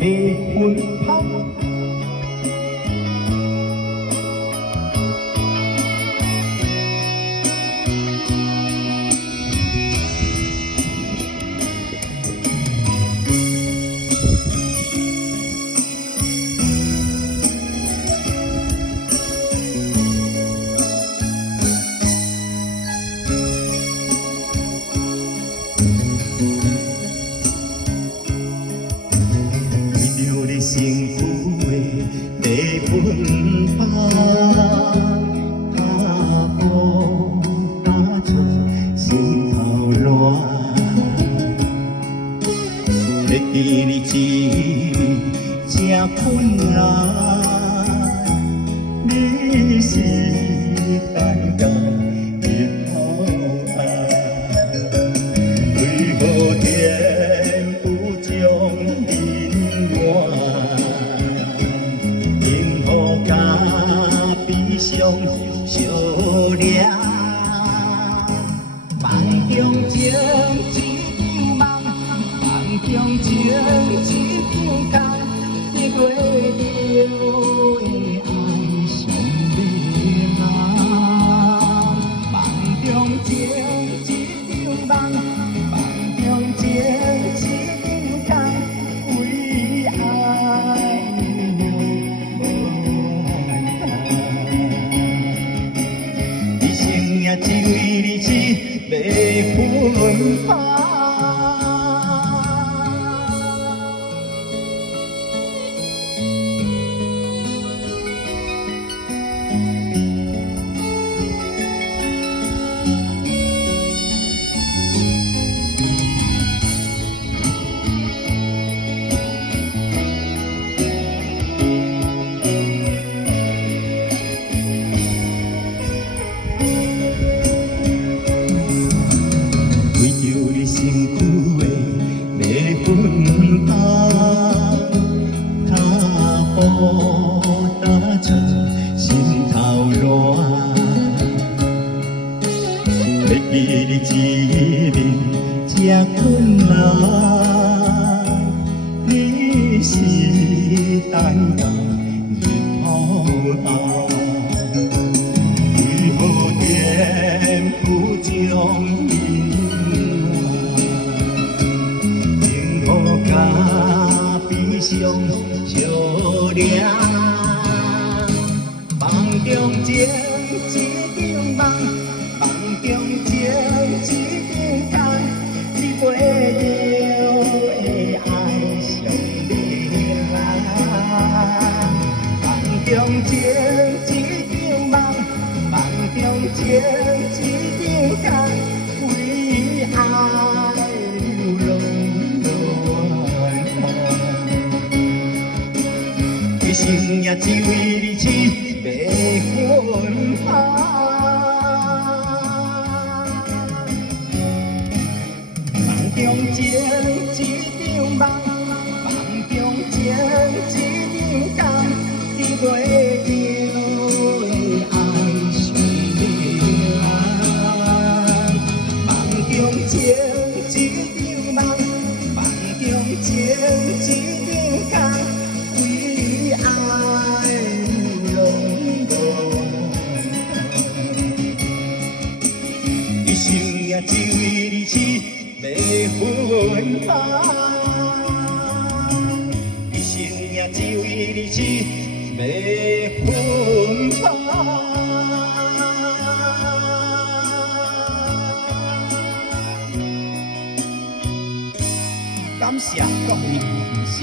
袂分芳。幸福的地分芳，踏步踏出心头热，要记日子真困难，你是等到日头暗，为何天有将阴霾？相相掠，梦中情一场梦，梦中情一场空，你过着的爱上美梦。梦中情一场梦，梦中情一场空，为爱。只为日子要分芳。辛苦的要分芳，踏步踏出心头热，要记日子面这困难，你是等到日头暗，为何天有将相相掠，梦中情一场梦，梦中情一场空，你陪着的爱上美梦。梦中情一场梦，梦中情一场空，为爱流一生也只为日子要分芳。梦中情一场梦，梦中情一场空，你陪着的爱上美梦。梦中情一场梦，梦中情一场空。一生也只为日子要分芳，一生也只为日子要分芳。感谢各位分享。